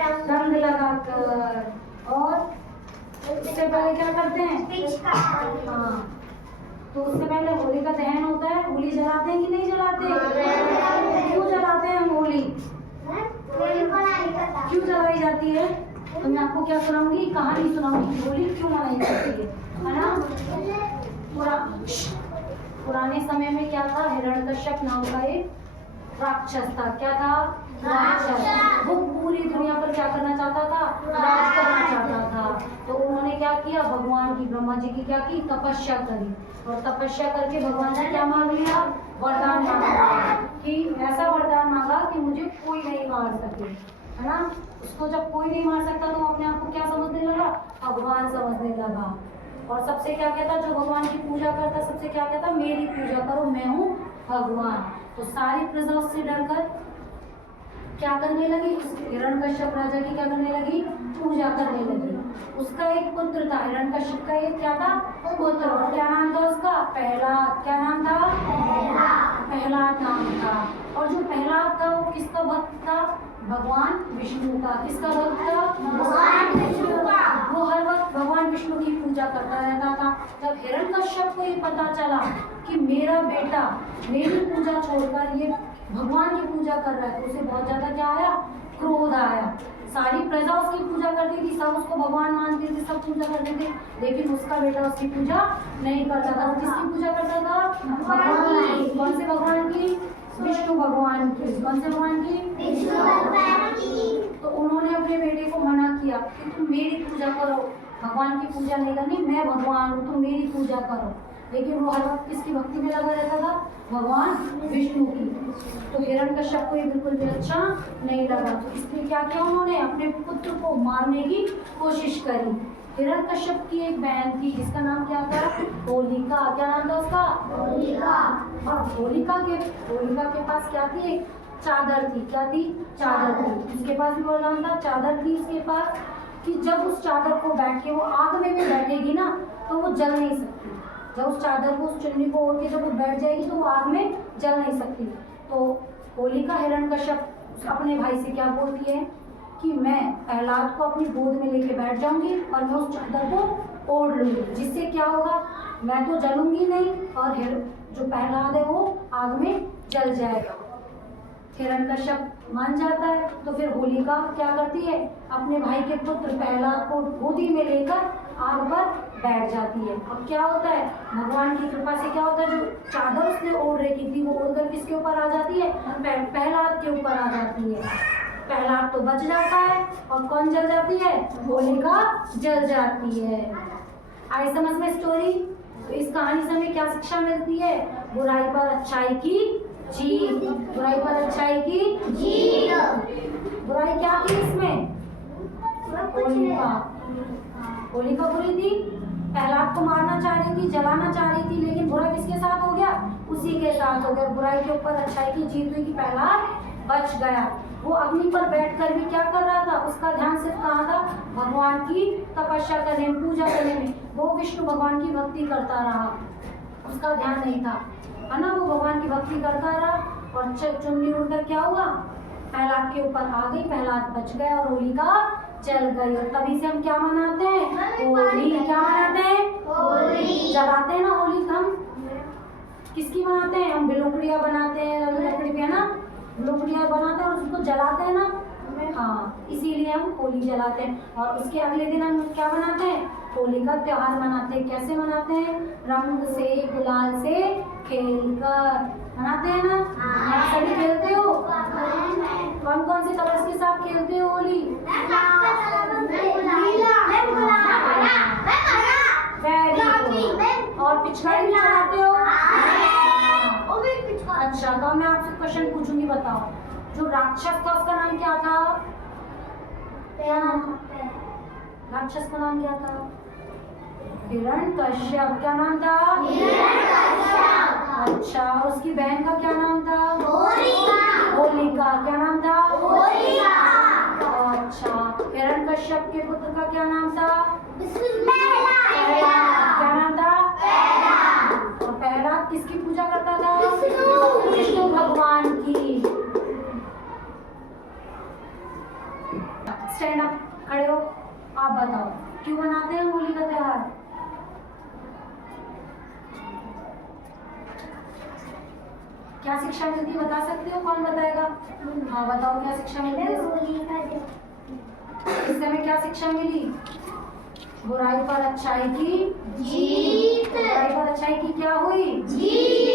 रंग लगाकर। और उससे पहले क्या करते हैं? हाँ, तो उससे पहले होली का दहन होता है। होली जलाते हैं कि नहीं जलाते? क्यों जलाते हैं हम होली? क्यों जलाई जाती है? तो मैं आपको क्या सुनाऊंगी, कहानी सुनाऊंगी होली क्यों मनाई जाती है ना। पुराने समय में क्या था, हिरण्यकश्यप नाम का एक राक्षस था। क्या था? राक्षस। वो पूरी दुनिया पर क्या करना चाहता था? राज करना चाहता था। तो उन्होंने क्या किया, भगवान की, ब्रह्मा जी की क्या की, तपस्या करी। और तपस्या करके भगवान ने क्या मांग लिया? वरदान मांगा कि ऐसा वरदान मांगा कि मुझे कोई नहीं मार सके, है ना। उसको जब कोई नहीं मार सकता तो अपने आप को क्या समझने लगा? भगवान समझने लगा। और सबसे क्या कहता, जो भगवान की पूजा करता, सबसे क्या कहता, मेरी पूजा करो, मैं हूँ भगवान। तो सारी प्रजा उससे डरकर क्या करने लगी? हिरण्यकश्यप राजा की क्या करने लगी? पूजा करने लगी। उसका एक पुत्र था, हिरण्यकश्यप का एक क्या था? पुत्र। और क्या नाम था उसका? प्रहलाद। क्या नाम था? प्रहलाद नाम था। और जो प्रहलाद था वो किसका भक्त था? भगवान विष्णु का। किसका भक्त था? भगवान विष्णु का। वो हर वक्त भगवान विष्णु की पूजा करता रहता था। जब हिरण्यकश्यप को ये पता चला कि मेरा बेटा मेरी पूजा छोड़कर ये भगवान की पूजा कर रहा है, तो उसे बहुत ज्यादा क्या आया? क्रोध आया। सारी प्रजा उसकी पूजा करती थी, सब उसको भगवान मानते थे, सब पूजा करते थे, लेकिन उसका बेटा उसकी पूजा नहीं करता था। वो किसकी पूजा करता था? भगवान की। कौन से भगवान की? विष्णु भगवान की। कौन से भगवान की? विष्णु भगवान की। तो उन्होंने अपने बेटे को मना किया कि तुम मेरी पूजा करो, भगवान की पूजा नहीं करनी, मैं भगवान हूँ, तुम मेरी पूजा करो। लेकिन वो हर वक्त किसकी भक्ति में लगा रहता था? भगवान विष्णु की। तो हिरण्यकश्यप को ये बिल्कुल भी अच्छा नहीं लगा। तो इसलिए क्या किया उन्होंने? अपने पुत्र को मारने की कोशिश करी। हिरण्यकश्यप की एक बहन थी जिसका नाम क्या था? होलिका। क्या नाम था उसका? होलिका। और होलिका के पास क्या थी? एक चादर थी। क्या थी? चादर थी। उसके पास भी वरदान था, चादर थी इसके पास, कि जब उस चादर को बैठ के वो आग में भी बैठेगी ना तो वो जल नहीं सकती। जब उस चादर को, उस चुन्नी को ओढ़ के जब वो बैठ जाएगी तो वो आग में जल नहीं सकती। तो होलिका हिरण्यकश्यप अपने भाई से क्या बोलती है कि मैं प्रहलाद को अपनी गोद में लेके बैठ जाऊंगी और मैं उस चादर को ओढ़ लूंगी, जिससे क्या होगा, मैं तो जलूंगी नहीं और जो प्रहलाद है वो आग में जल जाएगा। हिरण्यकश्यप मान जाता है। तो फिर होलिका क्या करती है? अपने भाई के पुत्र प्रहलाद को गोदी में लेकर आग पर बैठ जाती है। अब क्या होता है? भगवान की कृपा से क्या होता है, जो चादर उसने ओढ़ रखी थी वो ओढ़कर किसके ऊपर आ जाती है? प्रहलाद के ऊपर आ जाती है। प्रहलाद तो बच जाता है और कौन जल जाती है? होलिका जल जाती है। आई समझ में स्टोरी? तो इस कहानी से हमें क्या शिक्षा मिलती है? बुराई पर अच्छाई की जीत। बुराई पर अच्छाई की जीत। बुराई क्या थी इसमें? होलिका बुरी थी, प्रहलाद को मारना चाह रही थी, जलाना चाह रही थी, लेकिन बुरा किसके साथ हो गया? उसी के साथ हो गया। बुराई के ऊपर अच्छाई की जीत हुई कि प्रहलाद बच गया। वो अग्नि पर बैठकर भी क्या कर रहा था? उसका ध्यान सिर्फ कहाँ था? भगवान की तपस्या करने में, पूजा करने में। वो विष्णु भगवान की भक्ति करता रहा, उसका ध्यान नहीं था, है ना। वो भगवान की भक्ति करता रहा और चुन्नी उड़कर क्या हुआ? प्रहलाद के ऊपर आ गई, प्रहलाद बच गया और होलिका जल गई। और तभी से हम क्या मनाते हैं? होली। क्या मनाते हैं? होली। जलाते हैं ना होली। हम किसकी बनाते हैं? हम बिलोकड़िया बनाते हैं, लकड़ी पे, है ना, बिलोकड़िया बनाते हैं और उसको जलाते हैं ना। हाँ, इसीलिए हम होली जलाते हैं। और उसके अगले दिन हम क्या मनाते हैं? होली का त्योहार मनाते हैं। कैसे मनाते हैं? रंग से, गुलाल से खेलकर मनाते हैं ना। आप सभी खेलते हो? कौन कौन से कलर्स के साथ खेलते हो होली? और पिचकारी भी चलाते हो? अच्छा, तो मैं आपसे क्वेश्चन पूछूंगी, बताओ। जो राक्षस था उसका नाम क्या था? क्या नाम था? राक्षस का नाम क्या था? हिरण्यकश्यप। क्या नाम था? हिरण्यकश्यप। अच्छा, और उसकी बहन का क्या नाम था? होलिका। होलिका। क्या नाम था? होलिका। अच्छा, हिरण्यकश्यप के पुत्र का क्या नाम था? प्रहलाद। क्या नाम था? प्रहलाद। और प्रहलाद किसकी पूजा करता था? विष्णु भगवान की। क्या शिक्षा मिलती है, बता सकते हो? कौन बताएगा? हाँ बताओ, क्या शिक्षा मिलती है? इस समय क्या शिक्षा मिली? बुराई पर अच्छाई की जीत। बुराई पर अच्छाई की क्या हुई? जीत।